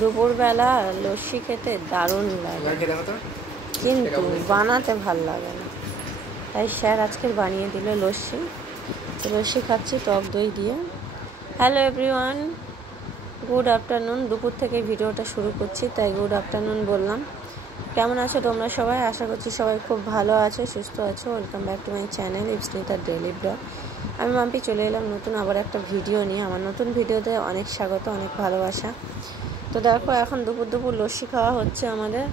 দুপুরবেলা লস্যি খেতে দারুণ লাগে, কিন্তু বানাতে ভাল লাগে না। তাই স্যার আজকের বানিয়ে দিল লস্যি। তো লস্যি খাচ্ছি টক দই দিয়ে। Hello everyone, good afternoon. দুপুর থেকে ভিডিওটা শুরু করছি, তাই গুড আফটারনুন বললাম। কেমন আছো তোমরা সবাই? আশা করছি সবাই খুব ভালো আছো, সুস্থ আছো। Welcome back to my channel ইপসনিতার ডেইলি ব্লগ। আমি মাম্পি চলে এলাম নতুন আবার একটা ভিডিও নিয়ে। আমার নতুন ভিডিওতে অনেক স্বাগত, অনেক ভালোবাসা। তো দেখো এখন দুপুর লস্যি খাওয়া হচ্ছে আমাদের।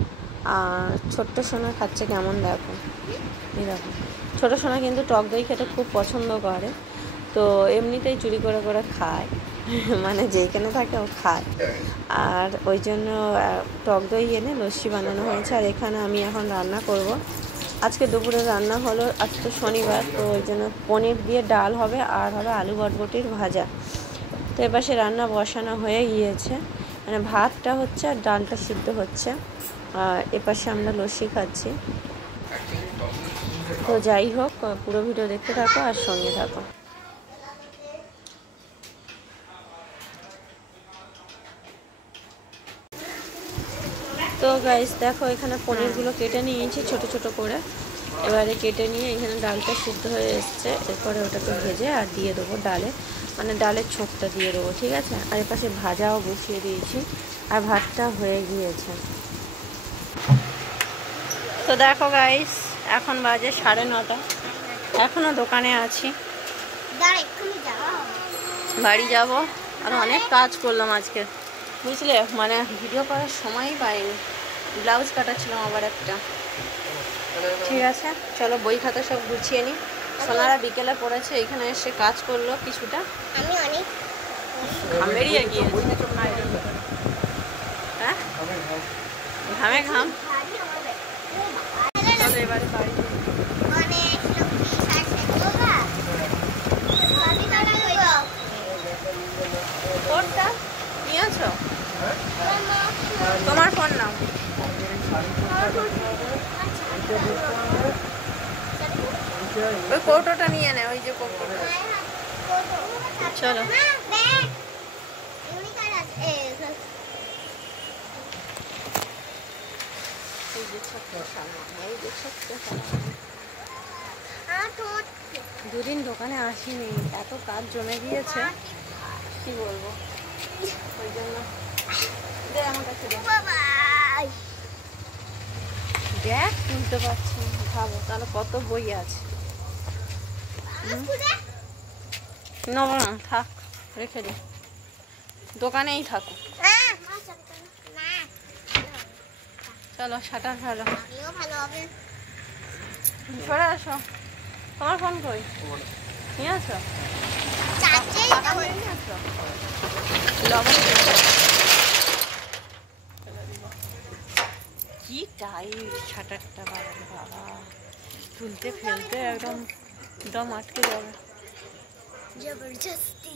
আর ছোট্ট সোনা খাচ্ছে কেমন, দেখো এই দেখো। ছোটো সোনা কিন্তু টক দই খেতে খুব পছন্দ করে, তো এমনিতেই চুরি করে করে খায়, মানে যেখানে থাকে ও খায়। আর ওই জন্য টক দই এনে লস্যি বানানো হয়েছে। আর এখানে আমি এখন রান্না করব। আজকে দুপুরে রান্না হলো, আজ তো শনিবার, তো ওই জন্য পনির দিয়ে ডাল হবে আর হবে আলু বটবটির ভাজা। তো এপাশে রান্না বসানো হয়ে গিয়েছে, মানে ভাতটা হচ্ছে আর ডালটা সিদ্ধ হচ্ছে। আর এপাশে আমরা লস্যি খাচ্ছি। তো যাই হোক, পুরো ভিডিও দেখতে থাকো আর সঙ্গে থাকো। তো গাইস দেখো, এখানে পনিরগুলো কেটে নিয়েছি ছোট ছোট করে। এবারে কেটে নিয়ে এখানে ডালটা সিদ্ধ হয়ে এসছে, এরপরে ওটাকে ভেজে আর দিয়ে দেবো ডালে, মানে ডালের ছোপটা দিয়ে দেবো, ঠিক আছে। আর এপাশে ভাজাও বসিয়ে দিয়েছি আর ভাতটা হয়ে গিয়েছে। তো দেখো গাইস, এখন বাজে 9:30, এখনও দোকানে আছি, বাড়ি যাব। আর অনেক কাজ করলাম আজকে, বুঝলে, মানে ভিডিও করার সময়ই পাইনি। ব্লাউজ কাটাচ্ছিলাম আবার একটা। ঠিক আছে, চলো বই খাতা সব গুছিয়ে নিই। সোনারা বিকেলে পড়েছে, এখানে এসে কাজ করলো কিছুটা। আমি অনেক ঘামেরিয়ে গিয়েছি, হ্যাঁ ঘামে ঘাম। চলো এবারে বাড়ি। ফোনটা নিয়েছো? তোমার ফোন নাও। ওই কৌটোটা নিয়ে নে, ওই যে কৌটোটা। চলো দুদিন দোকানে আসিনি, এত কাজ জমে গিয়েছে কি বলবো, ওই জন্য। দে আমার কাছে দেখ, শুনতে পাচ্ছি। ভাবো তাহলে কত বই আছে। নেবো না, থাক, রেখে দে, দোকানেই থাকুক। চলো শাটার ভালো সরে আসো। তোমার ফোন কই? নিয়ে আসো। কি টাইট শাটারটা, বাবা তুলতে ফেলতে একদম দম আটকে যাবে। জবরদস্তি